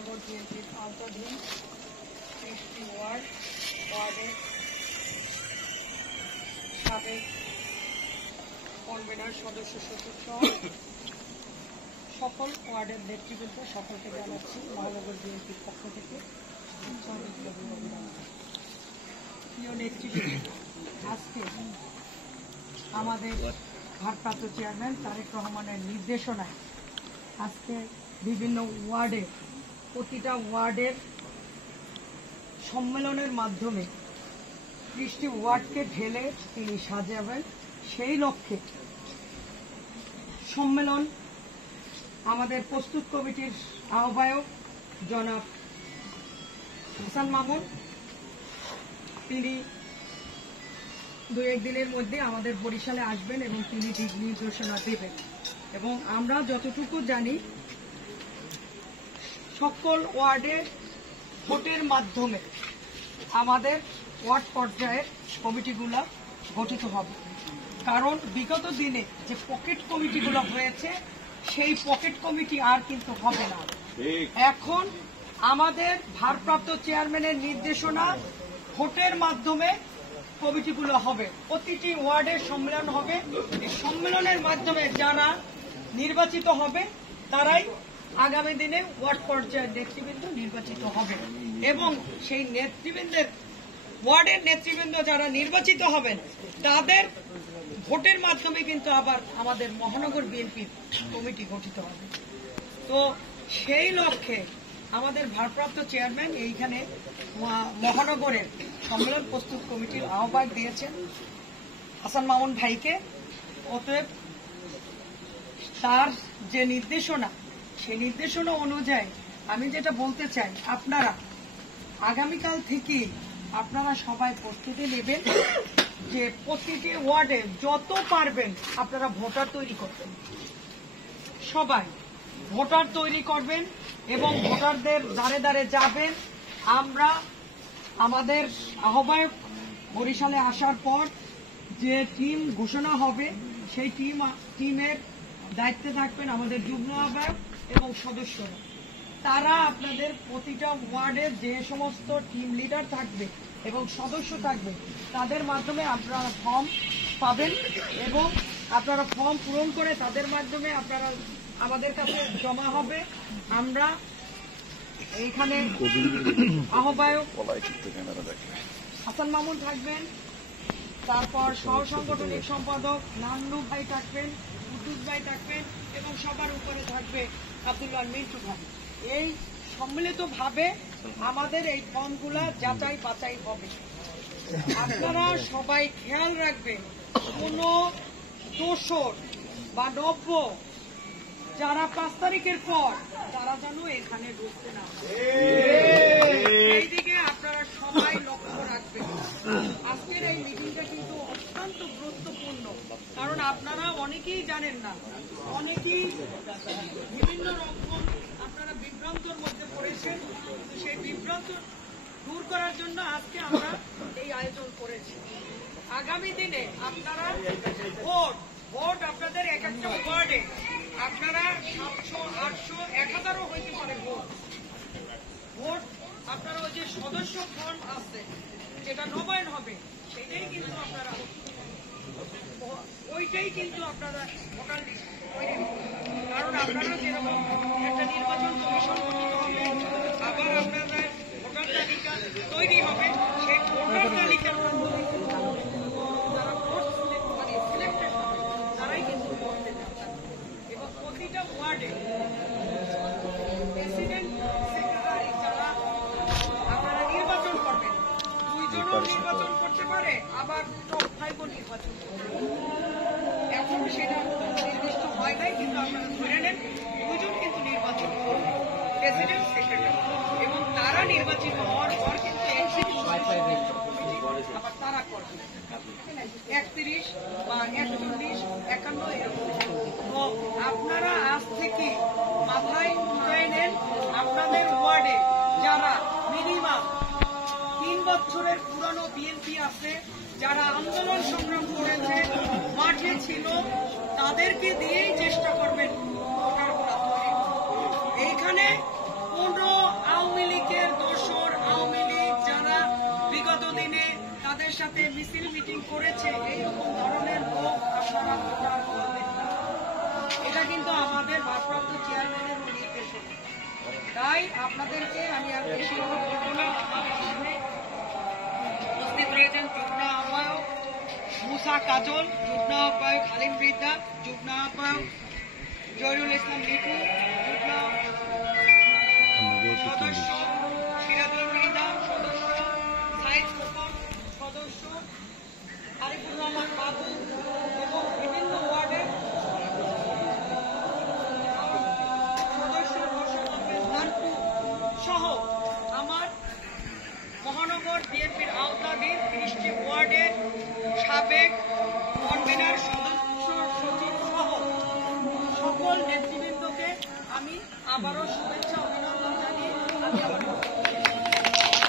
মহানগর বিএনপির আওতাধীন 30টি ওয়ার্ডের সাবেক কনভেনার সদস্য সহ সকল ওয়ার্ডের নেতৃবৃন্দ সকলকে জানাচ্ছি মহানগর বিএনপির পক্ষ থেকে প্রিয় নেতৃবৃন্দ, আজকে আমাদের ভারপ্রাপ্ত চেয়ারম্যান তারেক রহমানের নির্দেশনায় আজকে বিভিন্ন ওয়ার্ডে প্রতিটা ওয়ার্ডের সম্মেলনের মাধ্যমে 30টি ওয়ার্ডকে ঢেলে তিনি সাজাবেন। সেই লক্ষ্যে সম্মেলন আমাদের প্রস্তুত কমিটির আহ্বায়ক জনাব হাসান মামুন তিনি 2-1 দিনের মধ্যে আমাদের বরিশালে আসবেন এবং তিনি দিক নির্দেশনা দেবেন। এবং আমরা যতটুকু জানি সকল ওয়ার্ডে ভোটের মাধ্যমে আমাদের ওয়ার্ড পর্যায়ের কমিটিগুলো গঠিত হবে, কারণ বিগত দিনে যে পকেট কমিটিগুলো হয়েছে সেই পকেট কমিটি আর কিন্তু হবে না। এখন আমাদের ভারপ্রাপ্ত চেয়ারম্যানের নির্দেশনা ভোটের মাধ্যমে কমিটিগুলো হবে, প্রতিটি ওয়ার্ডের সম্মেলন হবে। এই সম্মেলনের মাধ্যমে যারা নির্বাচিত হবে তারাই আগামী দিনে ওয়ার্ড পর্যায়ের নেতৃবৃন্দ নির্বাচিত হবে এবং সেই নেতৃবৃন্দের ওয়ার্ডের নেতৃবৃন্দ যারা নির্বাচিত হবেন তাদের ভোটের মাধ্যমে কিন্তু আবার আমাদের মহানগর বিএনপির কমিটি গঠিত হবে। তো সেই লক্ষ্যে আমাদের ভারপ্রাপ্ত চেয়ারম্যান এইখানে মহানগরের সম্মেলন প্রস্তুত কমিটির আহ্বায়ক দিয়েছেন হাসান মামুন ভাইকে। অতএব তার যে নির্দেশনা সেই নির্দেশনা অনুযায়ী আমি যেটা বলতে চাই, আপনারা আগামীকাল থেকে আপনারা সবাই প্রস্তুতি নেবেন যে প্রতিটি ওয়ার্ডে যত পারবেন আপনারা ভোটার তৈরি করবেন, সবাই ভোটার তৈরি করবেন এবং ভোটারদের দ্বারে দ্বারে যাবেন। আমরা আমাদের আহ্বায়ক বরিশালে আসার পর যে টিম ঘোষণা হবে সেই টিমের দায়িত্বে থাকবেন আমাদের যুগ্ম আহ্বায়ক এবং সদস্যরা। তারা আপনাদের প্রতিটা ওয়ার্ডের যে সমস্ত টিম লিডার থাকবে এবং সদস্য থাকবে তাদের মাধ্যমে আপনারা ফর্ম পাবেন এবং আপনারা ফর্ম পূরণ করে তাদের মাধ্যমে আপনারা আমাদের কাছে জমা হবে। আমরা এইখানে আহ্বায়ক হাসান মামুন থাকবেন, তারপর সহ সাংগঠনিক সম্পাদক নান্নু ভাই থাকবেন, কুদ্দুস ভাই থাকবেন এবং সবার উপরে থাকবে আব্দুল্লাহ মিন্টু ভাই। এই সম্মিলিতভাবে আমাদের এই ফর্মগুলা যাচাই বাছাই হবে। আপনারা সবাই খেয়াল রাখবেন কোনো দোসর বা নব্য যারা 5 তারিখের পর তারা যেন এখানে ঢুকতে না এই দিকে আপনারা সবাই লক্ষ্য রাখবেন। আজকের এই মিটিংটা কিন্তু অত্যন্ত গুরুত্বপূর্ণ, কারণ আপনারা অনেকেই জানেন না, অনেকেই বিভিন্ন রকম আপনারা বিভ্রান্তর মধ্যে পড়েছেন। সেই বিভ্রান্ত দূর করার জন্য আজকে আমরা এই আয়োজন করেছি। আগামী দিনে আপনারা ভোট আপনাদের এক একটা ওয়ার্ডে আপনারা 700, 800, 1000ও হইতে পারে ভোট আপনারা ওই যে সদস্য ফর্ম আছে যেটা নবায়ন হবে সেটাই কিন্তু আপনারা ওইটাই কিন্তু আপনারা ভোটার লিস্ট তৈরি হবে। কারণ আপনারা যেরকম একটা নির্বাচন কমিশন গঠিত হবে, আবার আপনাদের ভোটার তালিকা তৈরি হবে, সেই ভোটার তালিকার মাধ্যমে যারা ভোট সিলেক্টেড হবে তারাই কিন্তু ভোট দেবে। এবং প্রতিটা ওয়ার্ডে প্রেসিডেন্ট সেক্রেটারি যারা আপনারা নির্বাচন করবেন, 2 জনও নির্বাচন করতে পারে, আবার টপ 5ও নির্বাচন করতে পারে। এখন সেটা নির্দিষ্ট হয় নাই, কিন্তু আপনারা ধরে নেন 2 জন কিন্তু নির্বাচন করবে, প্রেসিডেন্ট সেক্রেটারি, এবং তারা নির্বাচিত হওয়ার পর কিন্তু আবার তারা করবে 31 বা 41, 51 এরকম। তো আপনারা আজ থেকে মাথায় উঠায় নেন আপনাদের ওয়ার্ডে যারা মিনিমাম 3 বছরের পুরানো বিএনপি আছে, যারা আন্দোলন সংগ্রাম করেছে, মাঠে ছিল, তাদেরকে দিয়েই চেষ্টা করবেন ভোটার করা। এইখানে কোনো আপনাদেরকে আমি আর বেশি কথা বলবো না। আমাদের সামনে উপস্থিত রয়েছেন যুগ্ম আহ্বায়ক মুসা কাজল, যুগ্ম আহ্বায়ক হালিম বৃদ্ধা, যুগ্ম আহ্বায়ক জহিরুল ইসলাম লিটু, যুগ্ম সদস্য সিরাজুল মৃধা, সদস্য সাইদ খোকন, সদস্য আরিফুর রহমান বাবু এবং বিভিন্ন ওয়ার্ডের সদস্য সহ আমার মহানগর বিএনপির আওতাধীন 30টি ওয়ার্ডের সাবেক কনভেনার, সদস্য সচিব সহ সকল নেতৃবৃন্দকে আমি আবারও শুভেচ্ছা অভিনন্দন জানিয়ে আমি আমার